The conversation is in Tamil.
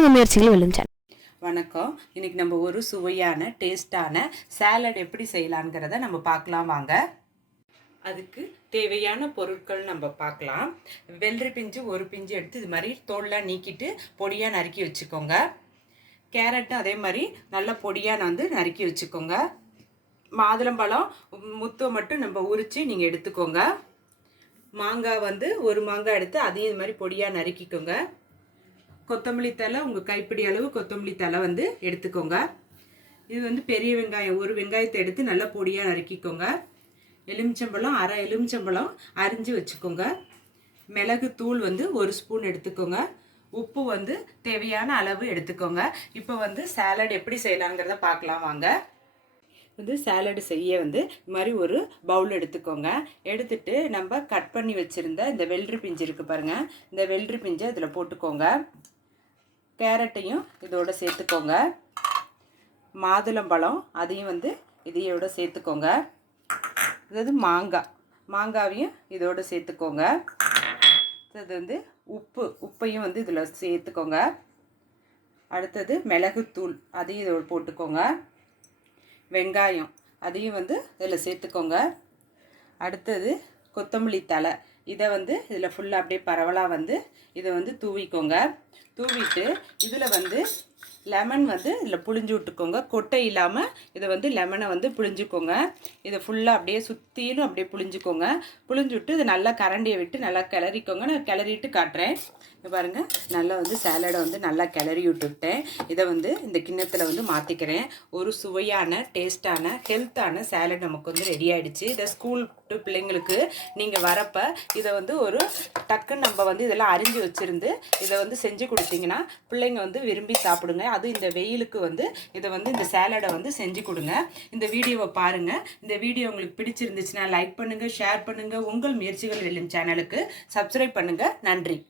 பண்ணுங்கள் முயற்சிகள் வெல்லும் சேனல். வணக்கம். இன்னைக்கு நம்ம ஒரு சுவையான டேஸ்டான சாலட் எப்படி செய்யலாங்கிறத நம்ம பார்க்கலாம் வாங்க. அதுக்கு தேவையான பொருட்கள் நம்ம பார்க்கலாம். வெள்ளரி பிஞ்சு ஒரு பிஞ்சு எடுத்து இது மாதிரி தோல்லாம் நீக்கிட்டு பொடியாக நறுக்கி வச்சுக்கோங்க. கேரட்டும் அதே மாதிரி நல்ல பொடியாக நறுக்கி வச்சுக்கோங்க. மாதுளம்பழம் முத்தை மட்டும் நம்ம உரித்து நீங்கள் எடுத்துக்கோங்க. மாங்காய் ஒரு மாங்காய் எடுத்து அதையும் இது மாதிரி பொடியாக நறுக்கிக்கோங்க. கொத்தமல்லி தழை உங்கள் கைப்பிடி அளவு கொத்தமல்லி தழை எடுத்துக்கோங்க. இது பெரிய வெங்காயம் ஒரு வெங்காயத்தை எடுத்து நல்லா பொடியாக நறுக்கிக்கோங்க. எலுமிச்சம்பழம் அரை எலுமிச்சம்பழம் அரிஞ்சு வச்சுக்கோங்க. மிளகு தூள் ஒரு ஸ்பூன் எடுத்துக்கோங்க. உப்பு தேவையான அளவு எடுத்துக்கோங்க. இப்போ சாலட் எப்படி செய்யலாங்கிறத பார்க்கலாம் வாங்க. சாலடு செய்ய இது மாதிரி ஒரு பவுல் எடுத்துக்கோங்க. எடுத்துட்டு நம்ம கட் பண்ணி வச்சுருந்த இந்த வெள்ளரி பிஞ்சு இருக்குது பாருங்கள், இந்த வெள்ளரி பிஞ்சை இதில் போட்டுக்கோங்க. கேரட்டையும் இதோட சேர்த்துக்கோங்க. மாதுளம்பழம் அதையும் இதையோட சேர்த்துக்கோங்க. அதாவது மாங்காவையும் இதோட சேர்த்துக்கோங்க. அது உப்பையும் இதில் சேர்த்துக்கோங்க. அடுத்தது மிளகுத்தூள் அதையும் இதோட போட்டுக்கோங்க. வெங்காயம் அதையும் இதில் சேர்த்துக்கோங்க. அடுத்தது கொத்தமல்லி தழை இதை இதில் ஃபுல்லாக அப்படியே பரவலாக இதை தூவிக்கோங்க. தூவிட்டு இதில் லெமன் இதில் புழிஞ்சு விட்டுக்கோங்க. கொட்டை இல்லாமல் இதை லெமனை புழிஞ்சுக்கோங்க. இதை ஃபுல்லாக அப்படியே சுற்றிலும் அப்படியே புழிஞ்சுக்கோங்க. புழிஞ்சு விட்டு இதை நல்லா கரண்டியை விட்டு நல்லா கிளறிக்கோங்க. நான் கிளறிட்டு காட்டுறேன். இங்கே பாருங்கள், நல்லா சாலடை நல்லா கிளறி விட்டுவிட்டேன். இதை இந்த கிண்ணத்தில் மாற்றிக்கிறேன். ஒரு சுவையான டேஸ்டான ஹெல்த்தான சாலட் நமக்கு ரெடி ஆகிடுச்சு. இதை ஸ்கூல் பிள்ளைங்களுக்கு நீங்கள் வரப்போ இதை ஒரு டக்குன்னு நம்ம இதெல்லாம் அரிஞ்சு வச்சுருந்து இதை செஞ்சு கொடுத்தீங்கன்னா பிள்ளைங்க விரும்பி சாப்பிடுங்க. அது இந்த வெயிலுக்கு இதை இந்த சாலடை செஞ்சு கொடுங்க. இந்த வீடியோவை பாருங்கள். இந்த வீடியோ உங்களுக்கு பிடிச்சிருந்துச்சுன்னா லைக் பண்ணுங்கள், ஷேர் பண்ணுங்கள். உங்கள் முயற்சிகள் வெல்லும் சேனலுக்கு சப்ஸ்கிரைப் பண்ணுங்கள். நன்றி.